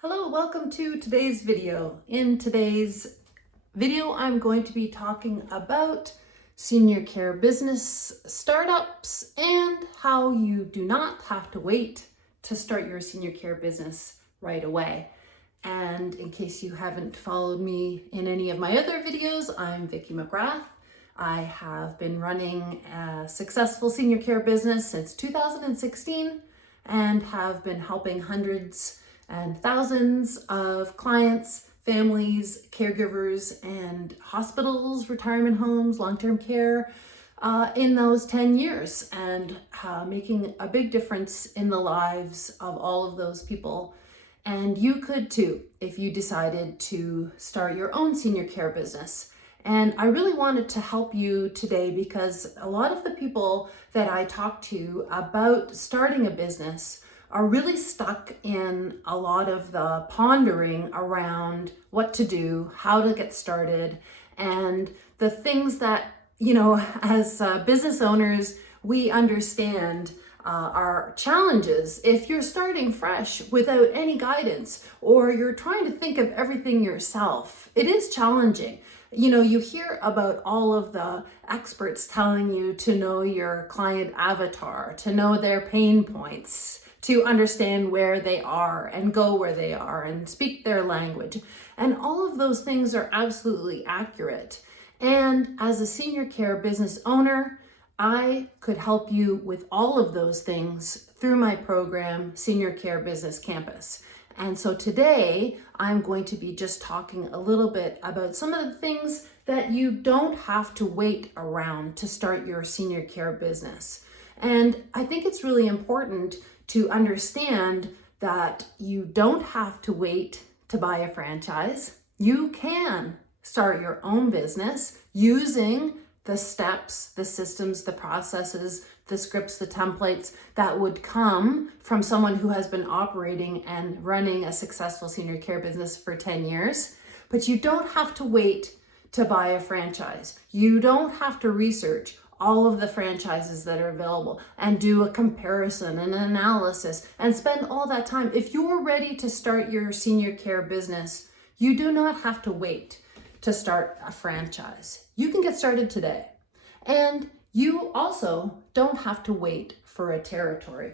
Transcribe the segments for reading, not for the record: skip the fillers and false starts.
Hello, welcome to today's video. In today's video, I'm going to be talking about senior care business startups and how you do not have to wait to start your senior care business right away. And in case you haven't followed me in any of my other videos, I'm Vicki McGrath. I have been running a successful senior care business since 2016 and have been helping hundreds and thousands of clients, families, caregivers, and hospitals, retirement homes, long-term care in those 10 years, and making a big difference in the lives of all of those people. And you could too, if you decided to start your own senior care business. And I really wanted to help you today because a lot of the people that I talk to about starting a business are really stuck in a lot of the pondering around what to do, how to get started, and the things that, as business owners, we understand are challenges if you're starting fresh without any guidance or you're trying to think of everything yourself. It is challenging. You hear about all of the experts telling you to know your client avatar, to know their pain points, to understand where they are and go where they are and speak their language. And all of those things are absolutely accurate. And as a senior care business owner, I could help you with all of those things through my program, Senior Care Business Campus. And so today I'm going to be just talking a little bit about some of the things that you don't have to wait around to start your senior care business. And I think it's really important to understand that you don't have to wait to buy a franchise. You can start your own business using the steps, the systems, the processes, the scripts, the templates that would come from someone who has been operating and running a successful senior care business for 10 years. But you don't have to wait to buy a franchise. You don't have to research all of the franchises that are available and do a comparison and an analysis and spend all that time. If you're ready to start your senior care business, you do not have to wait to start a franchise. You can get started today. And you also don't have to wait for a territory.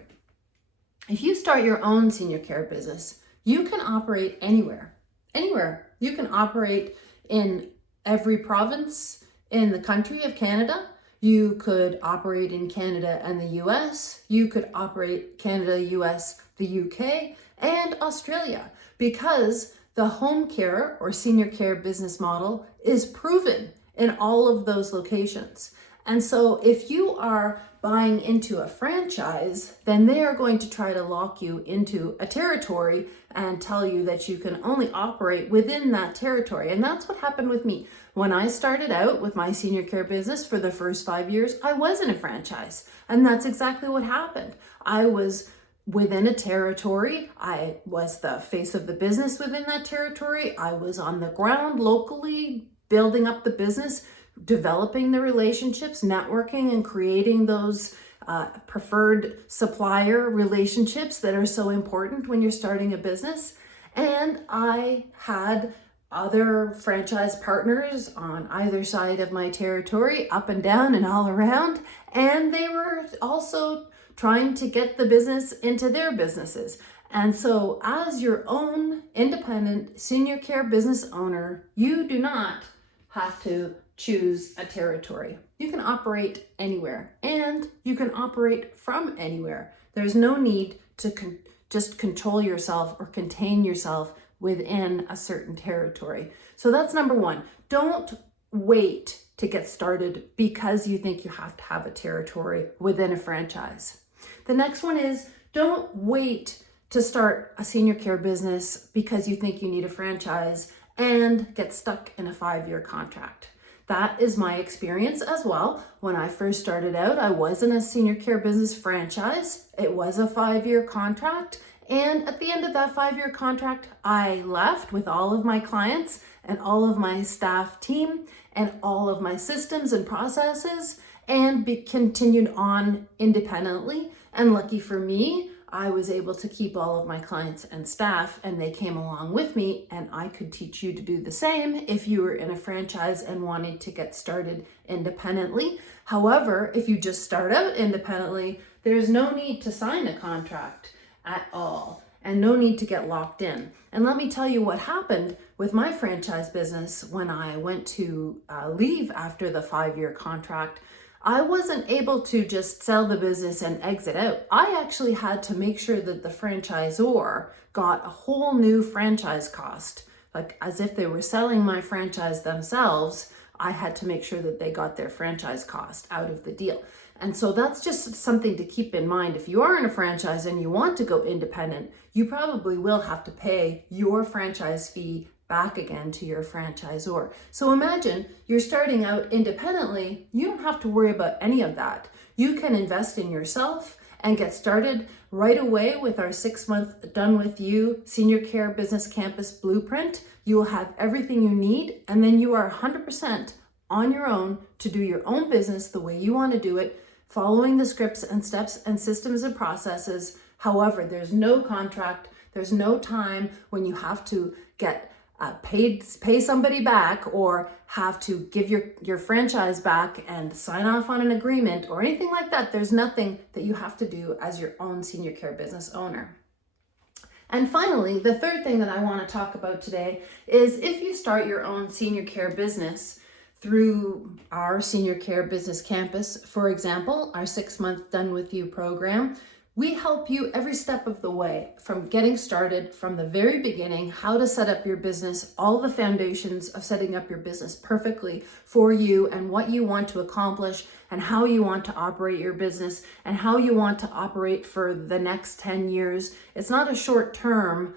If you start your own senior care business, you can operate anywhere. Anywhere. You can operate in every province in the country of Canada. You could operate in Canada and the US. You could operate Canada, US, the UK, and Australia, because the home care or senior care business model is proven in all of those locations. And so if you are buying into a franchise, then they are going to try to lock you into a territory and tell you that you can only operate within that territory. And that's what happened with me. When I started out with my senior care business for the first 5 years, I was in a franchise. And that's exactly what happened. I was within a territory. I was the face of the business within that territory. I was on the ground locally, building up the business, developing the relationships, networking, and creating those preferred supplier relationships that are so important when you're starting a business. And I had other franchise partners on either side of my territory, up and down and all around. And they were also trying to get the business into their businesses. And so as your own independent senior care business owner, you do not have to choose a territory. You can operate anywhere and you can operate from anywhere. There's no need to just control yourself or contain yourself within a certain territory. So that's number one. Don't wait to get started because you think you have to have a territory within a franchise. The next one is don't wait to start a senior care business because you think you need a franchise and get stuck in a 5-year contract. That is my experience as well. When I first started out, I was in a senior care business franchise. It was a 5-year contract. And at the end of that 5-year contract, I left with all of my clients and all of my staff team and all of my systems and processes and continued on independently. And lucky for me, I was able to keep all of my clients and staff, and they came along with me, and I could teach you to do the same if you were in a franchise and wanted to get started independently. However, if you just start out independently, there's no need to sign a contract at all and no need to get locked in. And let me tell you what happened with my franchise business when I went to leave after the 5-year contract. I wasn't able to just sell the business and exit out. I actually had to make sure that the franchisor got a whole new franchise cost. Like as if they were selling my franchise themselves, I had to make sure that they got their franchise cost out of the deal. And so that's just something to keep in mind. If you are in a franchise and you want to go independent, you probably will have to pay your franchise fee back again to your franchisor. So imagine you're starting out independently. You don't have to worry about any of that. You can invest in yourself and get started right away with our 6-month Done With You Senior Care Business Campus Blueprint. You will have everything you need, and then you are 100% on your own to do your own business the way you want to do it, following the scripts and steps and systems and processes. However, there's no contract, there's no time when you have to get pay somebody back or have to give your franchise back and sign off on an agreement or anything like that. There's nothing that you have to do as your own senior care business owner. And finally, the third thing that I want to talk about today is if you start your own senior care business through our Senior Care Business Campus, for example, our 6-month Done With You program, we help you every step of the way, from getting started, from the very beginning, how to set up your business, all the foundations of setting up your business perfectly for you and what you want to accomplish and how you want to operate your business and how you want to operate for the next 10 years. It's not a short-term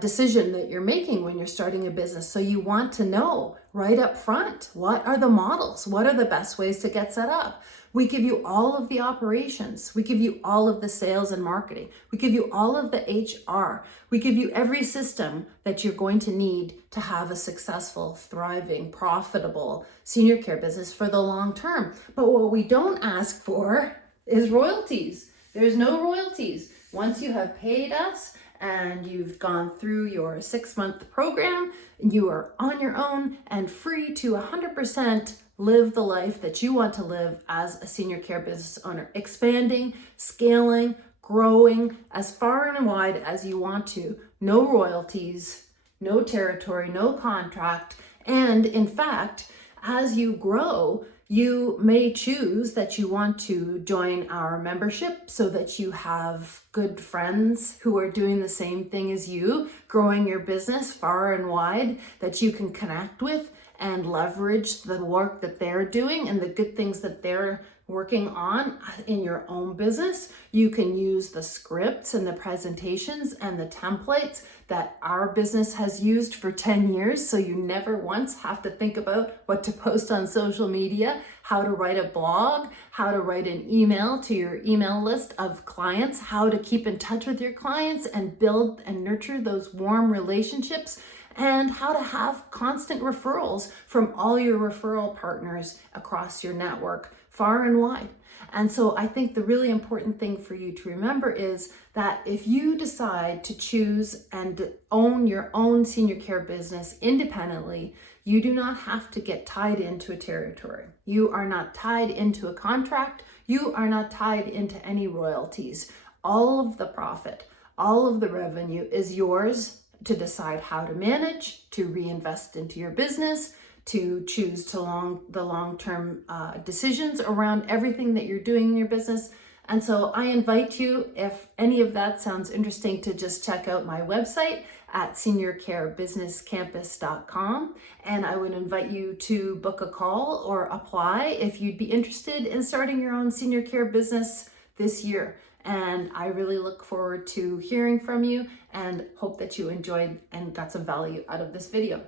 decision that you're making when you're starting a business. So you want to know right up front, what are the models? What are the best ways to get set up? We give you all of the operations. We give you all of the sales and marketing. We give you all of the HR. We give you every system that you're going to need to have a successful, thriving, profitable senior care business for the long term. But what we don't ask for is royalties. There's no royalties. Once you have paid us and you've gone through your 6-month program, you are on your own and free to 100% live the life that you want to live as a senior care business owner, expanding, scaling, growing as far and wide as you want to. No royalties, no territory, no contract. And in fact, as you grow, you may choose that you want to join our membership so that you have good friends who are doing the same thing as you, growing your business far and wide, that you can connect with and leverage the work that they're doing and the good things that they're working on in your own business. You can use the scripts and the presentations and the templates that our business has used for 10 years. So you never once have to think about what to post on social media, how to write a blog, how to write an email to your email list of clients, how to keep in touch with your clients and build and nurture those warm relationships, and how to have constant referrals from all your referral partners across your network, far and wide. And so I think the really important thing for you to remember is that if you decide to choose and own your own senior care business independently, you do not have to get tied into a territory. You are not tied into a contract. You are not tied into any royalties. All of the profit, all of the revenue is yours to decide how to manage, to reinvest into your business, to choose the long-term decisions around everything that you're doing in your business. And so I invite you, if any of that sounds interesting, to just check out my website at seniorcarebusinesscampus.com. And I would invite you to book a call or apply if you'd be interested in starting your own senior care business this year. And I really look forward to hearing from you and hope that you enjoyed and got some value out of this video.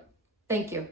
Thank you.